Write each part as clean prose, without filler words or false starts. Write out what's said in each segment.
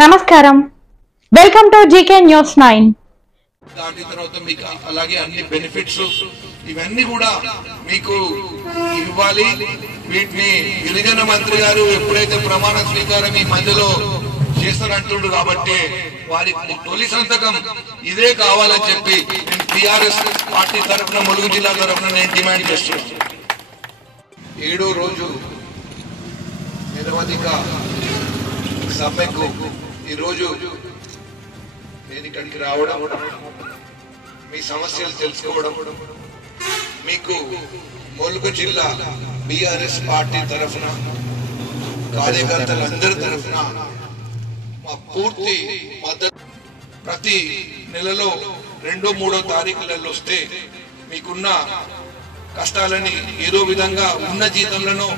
నమస్కారం, welcome to GK news 9. దాని తర్వాత మీకు అలాగే అన్ని బెనిఫిట్స్ ఇవన్నీ కూడా మీకు ఇవ్వాలి. వీటిని గిరిజన మంత్రి గారు ఎప్పుడైతే ప్రమాణ స్వీకారం ఈ మధ్యలో చేస్తారంటుండ్రు కాబట్టి వారి తొలి సంతకం ఇదే కావాలని చెప్పి నేను టిఆర్ఎస్ పార్టీ తరఫున ములుగు జిల్లా తరఫున నేను డిమాండ్ చేస్తున్నాను. 7వ రోజు నిరవధిక సమ్మెకు ఈరోజు నేను ఇక్కడికి రావడం, మీ సమస్యలు తెలుసుకోవడం, మీకు ములుగు జిల్లా బీఆర్ఎస్ పార్టీ తరఫున కార్యకర్తలందరి తరఫున మా పూర్తి మద్దతు. ప్రతి నెలలో 2, 3 తారీఖులలో వస్తే మీకున్న కష్టాలని ఏదో విధంగా ఉన్న జీతంలను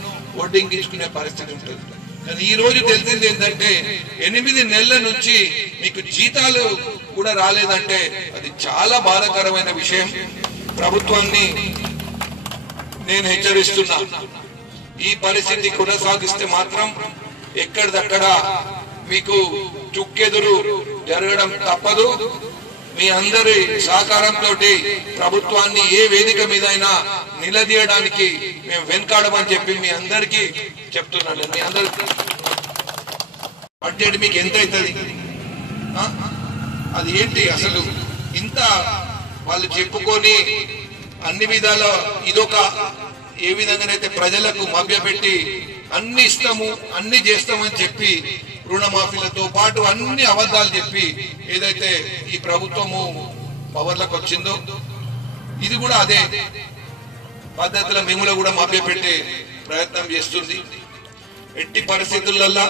వడ్డించుకునే పరిస్థితి ఉంటుంది. కానీ ఈ రోజు తెలిసింది ఏంటంటే 8 నెలల నుంచి మీకు జీతాలు కూడా రాలేదంటే అది చాలా బాధాకరమైన విషయం. ప్రభుత్వాన్ని నేను హెచ్చరిస్తున్నా, ఈ పరిస్థితి కొనసాగిస్తే మాత్రం ఎక్కడిదక్కడ మీకు చుక్కెదురు జరగడం తప్పదు. మీ అందరి సహకారంతో ప్రభుత్వాన్ని ఏ వేదిక మీదైనా నిలదీయడానికి మేము వెనుకాడమని చెప్పి మీ అందరికీ చెప్తున్నాను. మీ అందరికి బడ్జెట్ మీకు ఎంత అవుతుంది, అది ఏంటి అసలు ఇంత వాళ్ళు చెప్పుకొని అన్ని విధాల ఇదొక ఏ విధంగానైతే ప్రజలకు మభ్యపెట్టి అన్ని ఇస్తాము అన్ని చేస్తామని చెప్పి రుణమాఫీలతో పాటు అన్ని అబద్ధాలు చెప్పి ఏదైతే ఈ ప్రభుత్వము పవర్లకు వచ్చిందో ఇది కూడా అదే పద్ధతిలో మిమ్మల్ని కూడా మభ్యపెట్టే ప్రయత్నం చేస్తుంది. ఎట్టి పరిస్థితులలో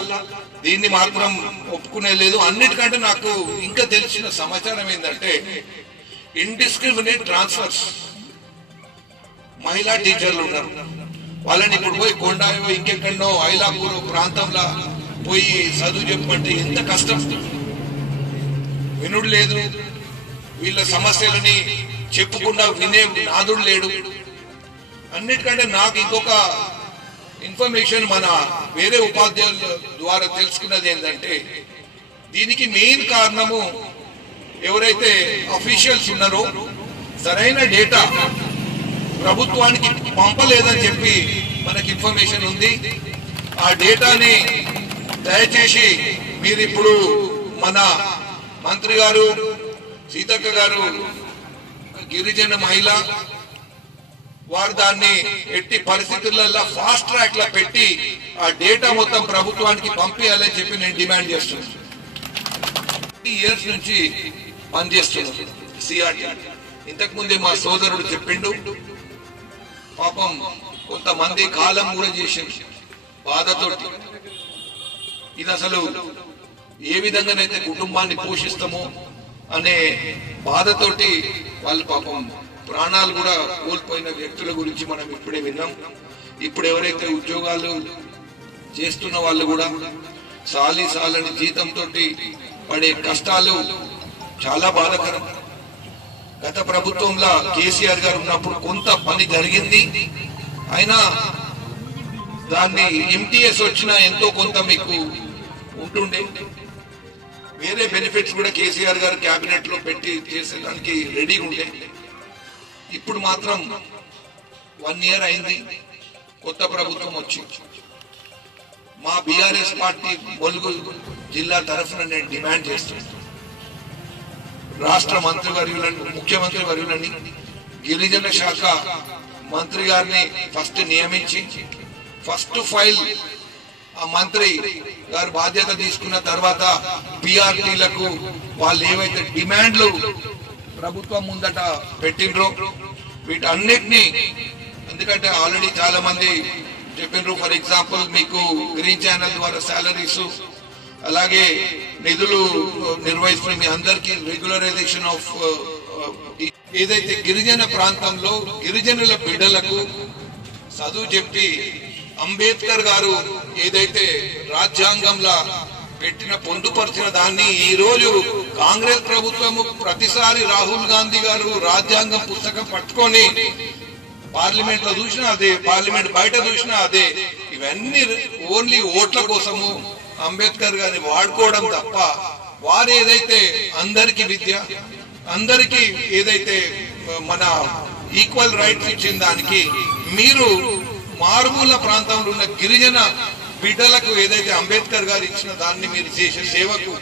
దీన్ని మాత్రం ఒప్పుకునే లేదు. అన్నిటికంటే నాకు ఇంకా తెలిసిన సమాచారం ఏంటంటే ఇండిస్క్రిమినేట్ ట్రాన్స్ఫర్స్ మహిళా టీచర్లు ఉన్నారు. వాళ్ళని ఇప్పుడు పోయి కొండాయో ఇంకెక్కడో ఐలాపూర్ ప్రాంతంలో పోయి చదువు చెప్పంటే ఎంత కష్టం. వినుడు లేదు, వీళ్ళ సమస్యలని చెప్పుకుండా వినే నాదుడు లేడు. అన్నిటికంటే నాకు ఇంకొక ఇన్ఫర్మేషన్ మన వేరే ఉపాధ్యాయుల ద్వారా తెలుసుకున్నది ఏంటంటే దీనికి మెయిన్ కారణము ఎవరైతే అఫీషియల్స్ ఉన్నారో సరైన డేటా ప్రభుత్వానికి పంపలేదని చెప్పి మనకి ఇన్ఫర్మేషన్ ఉంది. ఆ డేటాని దయచేసి మీరు ఇప్పుడు మన మంత్రి గారు సీతక్క గారు గిరిజన మహిళ వారు దాన్ని ఎట్టి పరిస్థితులలో ఫాస్ట్ ట్రాక్ లో పెట్టి ఆ డేటా మొత్తం ప్రభుత్వానికి పంపించాలని చెప్పి నేను డిమాండ్ చేస్తున్నాను. 3 years నుంచి పనిచేస్తున్నాను సిఆర్టీ. ఇంతకు ముందే మా సోదరుడు చెప్పిండు, పాపం కొంతమంది కాలం కూడా చేసింది బాధతోటి. ఇది అసలు ఏ విధంగానైతే కుటుంబాన్ని పోషిస్తామో అనే బాధతోటి వాళ్ళు పాపం ప్రాణాలు కూడా కోల్పోయిన వ్యక్తుల గురించి మనం ఇప్పుడే విన్నాం. ఇప్పుడు ఎవరైతే ఉద్యోగాలు చేస్తున్న వాళ్ళు కూడా సాలని జీతంతో పడే కష్టాలు చాలా బాధాకరం. గత ప్రభుత్వంలో కేసీఆర్ గారు ఉన్నప్పుడు కొంత పని జరిగింది, అయినా దాన్ని ఎంటీఎస్ వచ్చినా ఎంతో కొంత మీకు ఉంటుండే. వేరే బెనిఫిట్స్ కూడా కేసీఆర్ గారు కేబినెట్ లో పెట్టి చేసేదానికి రెడీగా ఉండే. ఇప్పుడు మాత్రం 1 year అయింది కొత్త ప్రభుత్వం వచ్చి. మా బీఆర్ఎస్ పార్టీ ములుగు జిల్లా తరఫున నేను డిమాండ్ చేస్తున్నాను, రాష్ట్ర మంత్రి వర్యులని ముఖ్యమంత్రి వర్యులని గిరిజన శాఖ మంత్రి గారిని ఫస్ట్ నియమించి ఫస్ట్ ఫైల్ ఆ మంత్రి గారు బాధ్యత తీసుకున్న తర్వాత పిఆర్టీలకు వాళ్ళు ఏవైతే డిమాండ్లు ప్రభుత్వం ముందట పెట్టిండ్రో వీటన్నిటినీ, ఎందుకంటే ఆల్రెడీ చాలా మంది చెప్పిండ్రు. ఫర్ ఎగ్జాంపుల్ మీకు గ్రీన్ ఛానల్ ద్వారా శాలరీస్, అలాగే నిధులు నిర్వహిస్తున్న మీ అందరికీ రెగ్యులరైజేషన్ ఆఫ్ ఏదైతే గిరిజన ప్రాంతంలో గిరిజనుల బిడ్డలకు చదువు చెప్పి అంబేద్కర్ గారు ఏదైతే రాజ్యాంగంలో పెట్టిన పొందుపరిచిన దాన్ని ఈ రోజు కాంగ్రెస్ ప్రభుత్వము ప్రతిసారి రాహుల్ గాంధీ గారు రాజ్యాంగం పుస్తకం పట్టుకొని పార్లమెంట్ లో చూసినా అదే, పార్లమెంట్ బయట చూసినా అదే. ఇవన్నీ ఓన్లీ ఓట్ల కోసము అంబేద్కర్ గారిని వాడుకోవడం తప్ప వారు ఏదైతే అందరికీ విద్య, అందరికీ ఏదైతే మన ఈక్వల్ రైట్స్ ఇచ్చిన దానికి మీరు మారుమూల ప్రాంతంలో ఉన్న గిరిజన బిడ్డలకు ఏదైతే అంబేద్కర్ గారు ఇచ్చిన దాన్ని మీరు చేసే సేవకు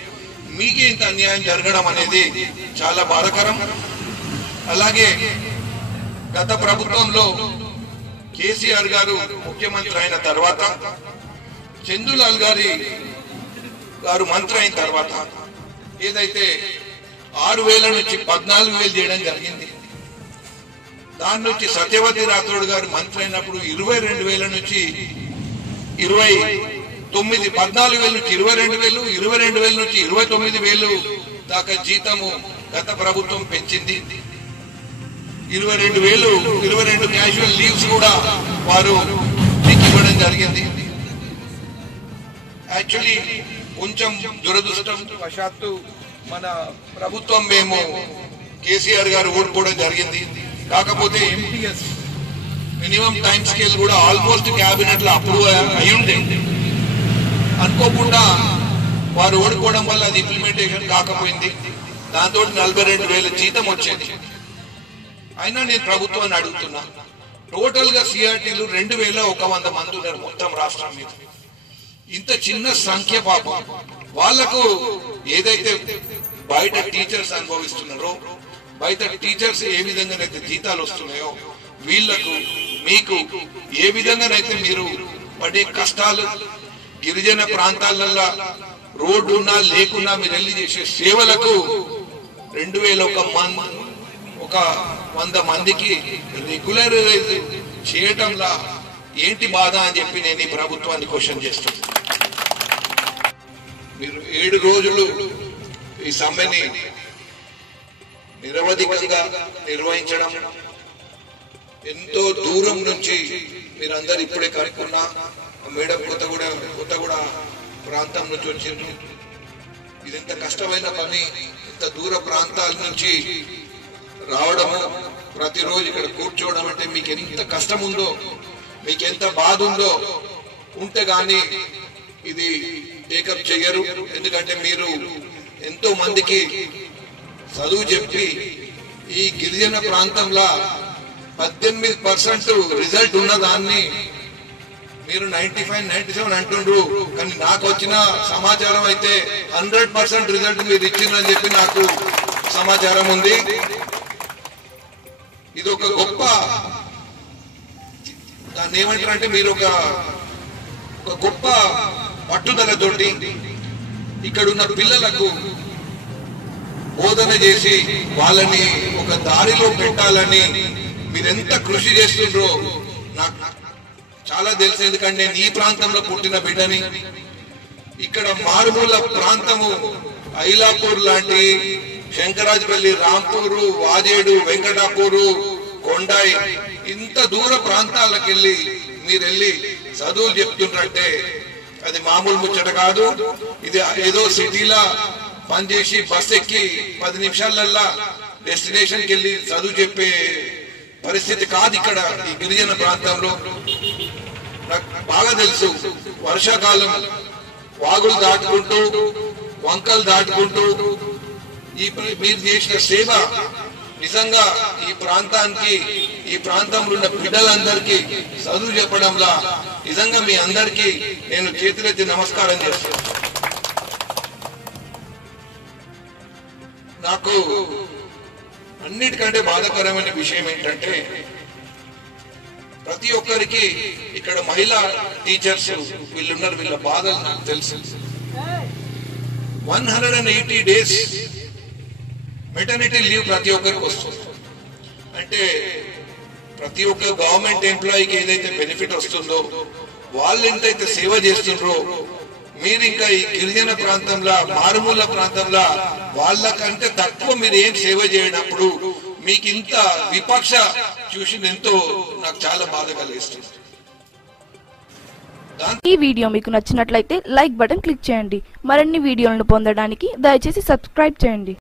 మీకే ఇంత అన్యాయం జరగడం అనేది చాలా బాధాకరం. అలాగే గత ప్రభుత్వంలో కేసీఆర్ గారు ముఖ్యమంత్రి అయిన తర్వాత, చందులాల్ గారు మంత్రి అయిన తర్వాత ఏదైతే 6,000 నుంచి 14,000 చేయడం జరిగింది. దాని నుంచి సత్యవతి రాథోడ్ గారు మంత్రి అయినప్పుడు 22,000 నుంచి 29, 14,000 నుంచి 22,000, 22,000 నుంచి 29,000 దాకా జీతము గత ప్రభుత్వం పెంచింది. 22,000, 22 క్యాజువల్ లీవ్స్ కూడా వారు ఇవ్వడం జరిగింది. యాక్చువల్లీ కొంచెం దురదృష్టం వశాత్తు మన ప్రభుత్వం మేము కేసీఆర్ గారు ఓడిపోవడం జరిగింది. కాకపోతే ఎంటీఎస్ మినిమం టైం స్కేల్ కూడా ఆల్మోస్ట్ క్యాబినెట్ లో అప్రూవ్ అయ్యుండే. అనుకోకుండా వారు ఓడిపోవడం వల్ల అది ఇంప్లిమెంటేషన్ కాకపోయింది. దాంతో 42,000 జీతం వచ్చేది. అయినా నేను ప్రభుత్వాన్ని అడుగుతున్నా, టోటల్ గా సిఆర్టీలు 2,100 మంది ఉన్నారు మొత్తం రాష్ట్రం మీద. ఇంత చిన్న సంఖ్య పాపం వాళ్లకు ఏదైతే బయట టీచర్స్ అనుభవిస్తున్నారో, బయట టీచర్స్ ఏ విధంగానైతే జీతాలు వస్తున్నాయో, వీళ్లకు మీకు ఏ విధంగానైతే మీరు పడే కష్టాలు, గిరిజన ప్రాంతాలలో రోడ్డు ఉన్నా లేకున్నా మీరు వెళ్ళి చేసే సేవలకు 2,100 మందికి రెగ్యులర్ చేయటంలా ఏంటి బాధ అని చెప్పి నేను ఈ ప్రభుత్వాన్ని క్వశ్చన్ చేస్తున్నాను. మీరు 7 రోజులు ఈ సమ్మెని నిరవధికంగా నిర్వహించడం, ఎంతో దూరం నుంచి మీరందరూ ఇప్పుడే కనుక్కున్న మేడం కొత్తగూడ ప్రాంతం నుంచి వచ్చిండ్రు. ఇది ఎంత కష్టమైన పని, ఇంత దూర ప్రాంతాల నుంచి రావడము, ప్రతిరోజు ఇక్కడ కూర్చోవడం అంటే మీకు ఎంత కష్టం ఉందో, మీకు ఎంత బాధ ఉందో ఉంటే గాని ఇది టేకప్ చెయ్యరు. ఎందుకంటే మీరు ఎంతో మందికి చదువు చెప్పి ఈ గిరిజన ప్రాంతంలో 18% రిజల్ట్ ఉన్నదాన్ని మీరు 95, 97 అంటుండ్రు. కానీ నాకు వచ్చిన సమాచారం అయితే 100% రిజల్ట్ మీరు ఇచ్చిందని చెప్పి నాకు సమాచారం ఉంది. ఇది ఒక గొప్ప, దాన్ని ఏమంటారంటే మీరు ఒక గొప్ప పట్టుదలతోటి ఇక్కడున్న పిల్లలకు బోధన చేసి వాళ్ళని ఒక దారిలో పెట్టాలని మీరెంత కృషి చేస్తుండ్రో నాకు చాలా తెలుసు. ఎందుకంటే నేను ఈ ప్రాంతంలో పుట్టిన బిడ్డని. ఇక్కడ మారుమూల ప్రాంతము ఐలాపూర్ లాంటి, శంకరాజపల్లి, రాంపూరు, వాజేడు, వెంకటాపూరు, కొండాయి, ఇంత దూర ప్రాంతాలకు మీరు వెళ్ళి చదువులు చెప్తుండ్రంటే అది మామూలు ముచ్చట కాదు. ఇది ఏదో సిటీలా పనిచేసి బస్ ఎక్కి 10 నిమిషాలల్లా డెస్టినేషన్ కి వెళ్ళి చదువు చెప్పే పరిస్థితి కాదు ఇక్కడ ఈ గిరిజన ప్రాంతంలో. నాకు బాగా తెలుసు, వర్షాకాలం వాగులు దాటుకుంటూ, వంకలు దాటుకుంటూ మీరు చేసిన సేవ నిజంగా ఈ ప్రాంతానికి, ఈ ప్రాంతంలో ఉన్న బిడ్డలందరికీ చదువు చెప్పడంలా నిజంగా మీ అందరికీ నేను చేతులెత్తి నమస్కారం చేస్తున్నాను. నాకు అన్నిటికంటే బాధాకరమైన విషయం ఏంటంటే ప్రతి ఒక్కరికి ఇక్కడ మహిళా టీచర్స్ వీళ్ళున్నారు, వీళ్ళ బాధలు నాకు తెలుసు. 180 days మెటర్నిటీ లీవ్ ప్రతి ఒక్కరికి వస్తుంది. అంటే ప్రతి ఒక్క గవర్నమెంట్ ఎంప్లాయీకి ఏదైతే బెనిఫిట్ వస్తుందో, వాళ్ళు ఎంతైతే సేవ చేస్తుండ్రో, మీరు ఇంకా ఈ గిరిజన ప్రాంతంలో, మారుమూల ప్రాంతంలో వాళ్ళకంటే తక్కువ మీరు ఏం సేవ చేయనప్పుడు మీకు ఇంత విపక్ష చూసి ఎంతో నాకు చాలా బాధ కలిగిస్తుంది. ఈ వీడియో మీకు నచ్చినట్లయితే లైక్ బటన్ క్లిక్ చేయండి. మరిన్ని వీడియోలను పొందడానికి దయచేసి సబ్స్క్రైబ్ చేయండి.